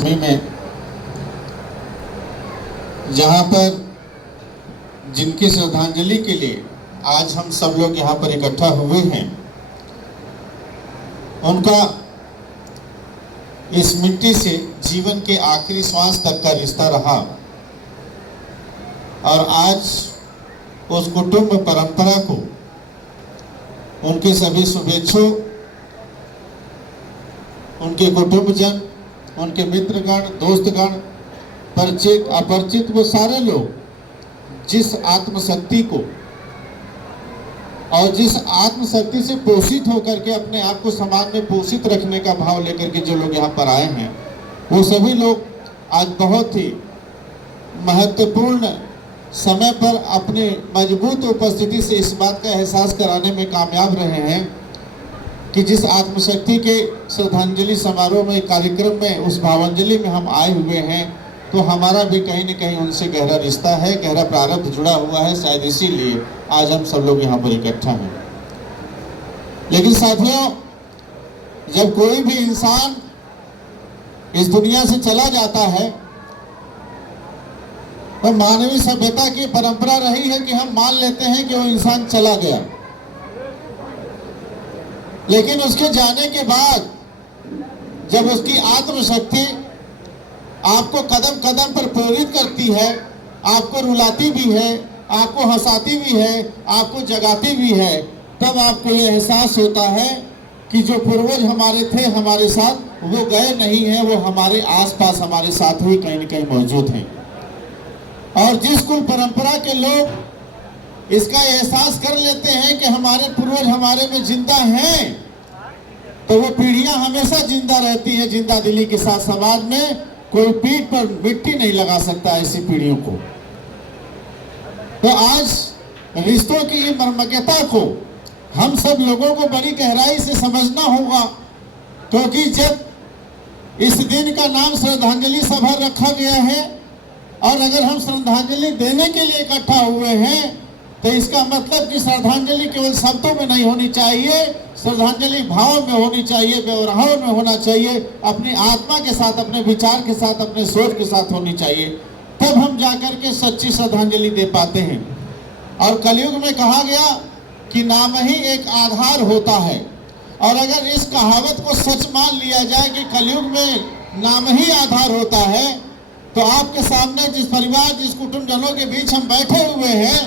में जहाँ पर जिनकी श्रद्धांजलि के लिए आज हम सब लोग यहाँ पर इकट्ठा हुए हैं, उनका इस मिट्टी से जीवन के आखिरी श्वास तक का रिश्ता रहा और आज उस कुटुंब परंपरा को उनके सभी शुभेच्छुक, उनके कुटुंबजन, उनके मित्रगण, दोस्तगण, परिचित अपरिचित, वो सारे लोग जिस आत्मशक्ति को और जिस आत्मशक्ति से पोषित होकर के अपने आप को समाज में पोषित रखने का भाव लेकर के जो लोग यहाँ पर आए हैं, वो सभी लोग आज बहुत ही महत्वपूर्ण समय पर अपने मजबूत उपस्थिति से इस बात का एहसास कराने में कामयाब रहे हैं कि जिस आत्मशक्ति के श्रद्धांजलि समारोह में, कार्यक्रम में, उस भावांजलि में हम आए हुए हैं, तो हमारा भी कहीं न कहीं उनसे गहरा रिश्ता है, गहरा प्रारब्ध जुड़ा हुआ है। शायद इसीलिए आज हम सब लोग यहाँ पर इकट्ठा हैं। लेकिन साथियों, जब कोई भी इंसान इस दुनिया से चला जाता है तो मानवीय सभ्यता की परंपरा रही है कि हम मान लेते हैं कि वो इंसान चला गया, लेकिन उसके जाने के बाद जब उसकी आत्मशक्ति आपको कदम कदम पर प्रेरित करती है, आपको रुलाती भी है, आपको हंसाती भी है, आपको जगाती भी है, तब आपको ये एहसास होता है कि जो पूर्वज हमारे थे हमारे साथ, वो गए नहीं हैं, वो हमारे आसपास हमारे साथ ही कहीं न कहीं मौजूद हैं। और जिस कुल परंपरा के लोग इसका एहसास कर लेते हैं कि हमारे पूर्वज हमारे में जिंदा हैं, तो वो पीढ़ियां हमेशा जिंदा रहती हैं, जिंदा दिली के साथ। समाज में कोई पीठ पर मिट्टी नहीं लगा सकता ऐसी पीढ़ियों को। तो आज रिश्तों की ये मर्मज्ञता को हम सब लोगों को बड़ी गहराई से समझना होगा, क्योंकि जब इस दिन का नाम श्रद्धांजलि सभा रखा गया है और अगर हम श्रद्धांजलि देने के लिए इकट्ठा हुए हैं, तो इसका मतलब कि श्रद्धांजलि केवल शब्दों में नहीं होनी चाहिए, श्रद्धांजलि भाव में होनी चाहिए, व्यवहार में होना चाहिए, अपनी आत्मा के साथ, अपने विचार के साथ, अपने सोच के साथ होनी चाहिए। तब हम जाकर के सच्ची श्रद्धांजलि दे पाते हैं। और कलयुग में कहा गया कि नाम ही एक आधार होता है, और अगर इस कहावत को सच मान लिया जाए कि कलयुग में नाम ही आधार होता है, तो आपके सामने जिस परिवार, जिस कुटुंबजनों के बीच हम बैठे हुए हैं,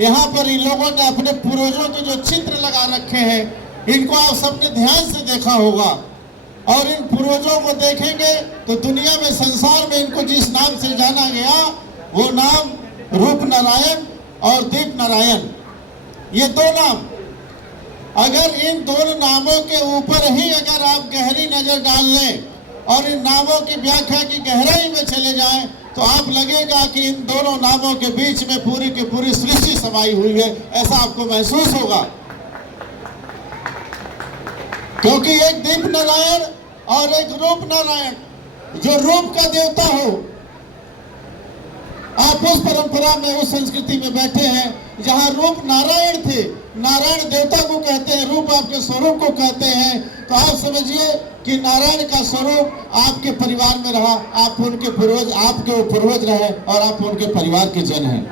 यहाँ पर इन लोगों ने अपने पूर्वजों के जो चित्र लगा रखे हैं, इनको आप सबने ध्यान से देखा होगा। और इन पूर्वजों को देखेंगे तो दुनिया में, संसार में इनको जिस नाम से जाना गया, वो नाम रूप नारायण और दीप नारायण, ये दो नाम। अगर इन दोनों नामों के ऊपर ही अगर आप गहरी नजर डाल लें और इन नामों की व्याख्या की गहराई में चले जाएं, तो आप लगेगा कि इन दोनों नामों के बीच में पूरी की पूरी सृष्टि समाई हुई है, ऐसा आपको महसूस होगा। क्योंकि एक दीप नारायण और एक रूप नारायण, जो रूप का देवता हो, आप उस परंपरा में, उस संस्कृति में बैठे हैं जहां रूप नारायण थे। नारायण देवता को कहते हैं, रूप आपके स्वरूप को कहते हैं। तो आप समझिए कि नारायण का स्वरूप आपके परिवार में रहा, आप उनके पूर्वज, आपके पूर्वज रहे और आप उनके परिवार के जन हैं।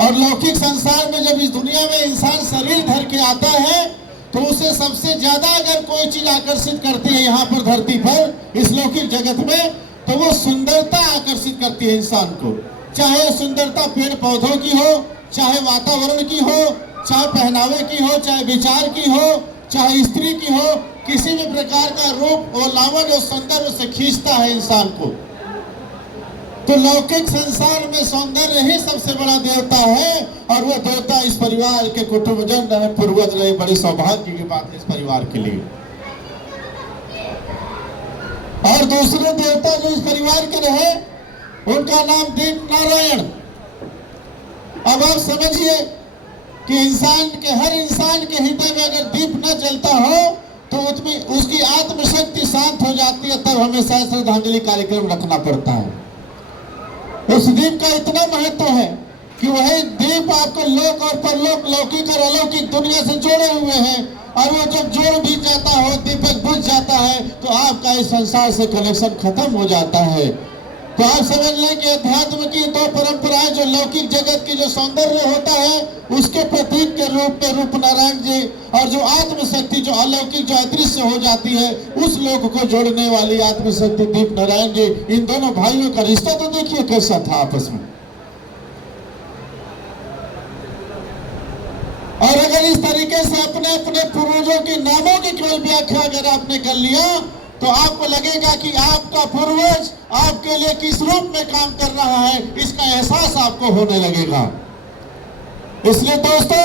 और लौकिक संसार में जब इस दुनिया में इंसान शरीर धर के आता है, तो उसे सबसे ज्यादा अगर कोई चीज आकर्षित करती है यहाँ पर धरती पर, इस लौकिक जगत में, तो वो सुंदरता आकर्षित करती है इंसान को। चाहे सुंदरता पेड़ पौधों की हो, चाहे वातावरण की हो, चाहे पहनावे की हो, चाहे विचार की हो, चाहे स्त्री की हो, किसी भी प्रकार का रूप और लावण्य और सौंदर्य से खींचता है इंसान को। तो लौकिक संसार में सौंदर्य ही सबसे बड़ा देवता है, और वो देवता इस परिवार के कुटुंबजन रहे, पूर्वज रहे। बड़ी सौभाग्य की बात है इस परिवार के लिए। और दूसरे देवता जो इस परिवार के रहे, उनका नाम दीप नारायण। अब आप समझिए कि हर इंसान के हृदय में अगर दीप न जलता हो, तो उसकी आत्मशक्ति शांत हो जाती है। तब हमेशा श्रद्धांजलि कार्यक्रम रखना पड़ता है। उस दीप का इतना महत्व है कि वही दीप आपको लोक और परलोक, लौकिक और अलौकिक दुनिया से जोड़े हुए हैं। और वो जब जोड़ भी जाता हो, दीपक बुझ जाता है, तो आपका इस संसार से कनेक्शन खत्म हो जाता है। तो आप समझ लें कि अध्यात्म की दो परंपराएं, जो लौकिक जगत की जो सौंदर्य होता है उसके प्रतीक के रूप में रूप नारायण जी, और जो आत्मशक्ति जो अलौकिक जो अदृश्य हो जाती है उस लोक को जोड़ने वाली आत्मशक्ति दीप नारायण जी, इन दोनों भाइयों का रिश्ता तो देखिए कैसा था आपस में। और अगर इस तरीके से अपने अपने पूर्वजों के नामों की केवल व्याख्या अगर आपने कर लिया तो आपको लगेगा कि आपका पूर्वज आपके लिए किस रूप में काम कर रहा है, इसका एहसास आपको होने लगेगा। इसलिए दोस्तों,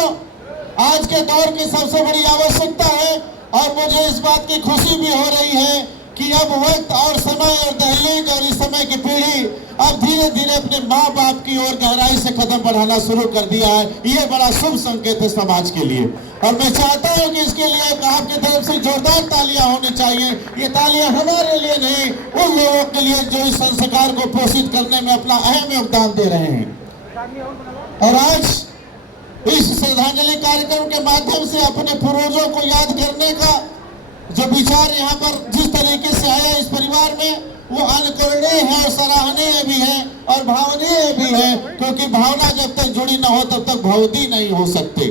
आज के दौर की सबसे बड़ी आवश्यकता है, और मुझे इस बात की खुशी भी हो रही है कि अब वक्त और समय और दहलीज और इस समय की पीढ़ी अब धीरे धीरे अपने माँ बाप की ओर गहराई से कदम बढ़ाना शुरू कर दिया है। ये बड़ा शुभ संकेत है समाज के लिए, और मैं चाहता हूँ कि इसके लिए आपकी तरफ से जोरदार तालियां होनी चाहिए। ये तालियां हमारे लिए नहीं, उन लोगों के लिए जो इस संस्कार को पोषित करने में अपना अहम योगदान दे रहे हैं। और आज इस श्रद्धांजलि कार्यक्रम के माध्यम से अपने पूर्वजों को याद करने का जो विचार यहाँ पर जिस तरीके से आया इस परिवार में, वो अनुकरणीय है, सराहनीय भी है और भावनीय भी है, क्योंकि भावना जब तक जुड़ी ना हो तब तक भवदी नहीं हो सकते।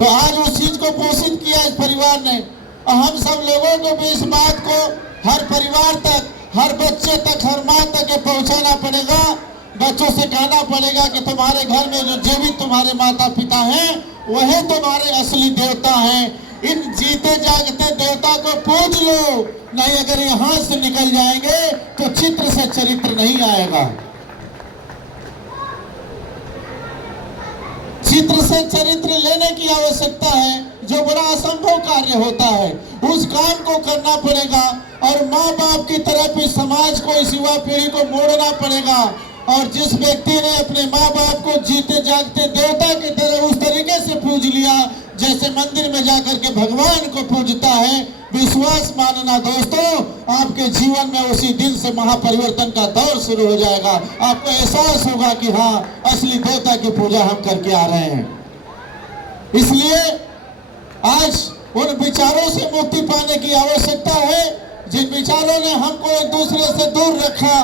तो आज उस चीज को पोषित किया इस परिवार ने, और हम सब लोगों को भी इस बात को हर परिवार तक, हर बच्चे तक, हर माँ तक पहुँचाना पड़ेगा। बच्चों से कहना पड़ेगा कि तुम्हारे घर में जो जीवित तुम्हारे माता पिता हैं वही तुम्हारे असली देवता हैं। इन जीते जागते देवता को पूज लो, नहीं अगर यहाँ से निकल जाएंगे तो चित्र से चरित्र नहीं आएगा। चित्र से चरित्र लेने की आवश्यकता है, जो बड़ा असंभव कार्य होता है उस काम को करना पड़ेगा, और माँ बाप की तरफ इस समाज को, इस युवा पीढ़ी को मोड़ना पड़ेगा। और जिस व्यक्ति ने अपने माँ बाप को जीते जागते देवता की तरह उस तरीके से पूज लिया जैसे मंदिर में जाकर के भगवान को पूजता है, विश्वास मानना दोस्तों, आपके जीवन में उसी दिन से महापरिवर्तन का दौर शुरू हो जाएगा। आपको एहसास होगा कि हाँ, असली देवता की पूजा हम करके आ रहे हैं। इसलिए आज उन विचारों से मुक्ति पाने की आवश्यकता है जिन विचारों ने हमको एक दूसरे से दूर रखा।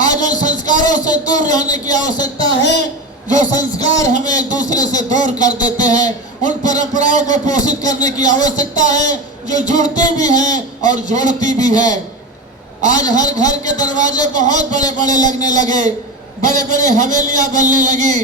आज उन संस्कारों से दूर रहने की आवश्यकता है जो संस्कार हमें एक दूसरे से दूर कर देते हैं। उन परंपराओं को पोषित करने की आवश्यकता है जो जुड़ती भी हैं और जोड़ती भी है। आज हर घर के दरवाजे बहुत बड़े बड़े लगने लगे, बड़े बड़े हवेलियां बनने लगी,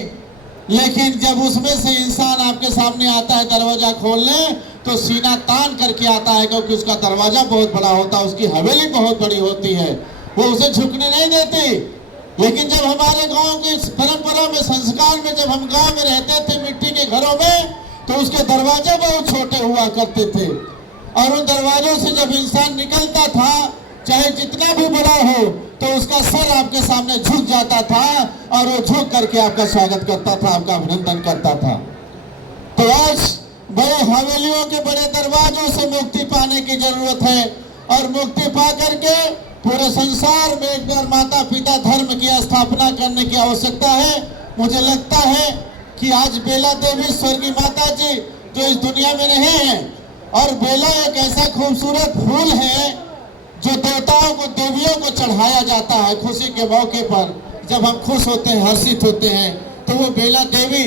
लेकिन जब उसमें से इंसान आपके सामने आता है दरवाजा खोलने तो सीना तान करके आता है, क्योंकि उसका दरवाजा बहुत बड़ा होता है, उसकी हवेली बहुत बड़ी होती है, वो उसे झुकने नहीं देती। लेकिन जब हमारे गांव की परंपरा में, संस्कार में, जब हम गांव में रहते थे मिट्टी के घरों में, तो उसके दरवाजे बहुत छोटे हुआ करते थे, और उन दरवाजों से जब इंसान निकलता था, चाहे जितना भी बड़ा हो, तो उसका सर आपके सामने झुक जाता था और वो झुक करके आपका स्वागत करता था, आपका अभिनंदन करता था। तो आज बड़े हवेलियों के बड़े दरवाजों से मुक्ति पाने की जरूरत है, और मुक्ति पा करके पूरे संसार में एक बार माता पिता धर्म की स्थापना करने की आवश्यकता है। मुझे लगता है कि आज बेला देवी स्वर्गीय माता जी जो इस दुनिया में नहीं है, और बेला एक ऐसा खूबसूरत फूल है जो देवताओं को, देवियों को चढ़ाया जाता है खुशी के मौके पर। जब हम खुश होते हैं, हर्षित होते हैं, तो वो बेला देवी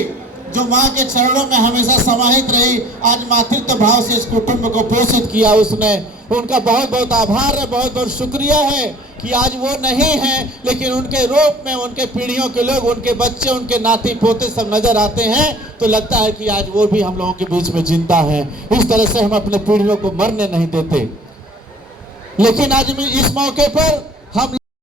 जो माँ के चरणों में हमेशा समाहित रही, आज मातृत्व भाव से इस कुटुंब को पोषित किया उसने, उनका बहुत बहुत आभार है, बहुत बहुत शुक्रिया है कि आज वो नहीं है, लेकिन उनके रूप में उनके पीढ़ियों के लोग, उनके बच्चे, उनके नाती पोते सब नजर आते हैं, तो लगता है कि आज वो भी हम लोगों के बीच में जिंदा है। इस तरह से हम अपने पीढ़ियों को मरने नहीं देते। लेकिन आज इस मौके पर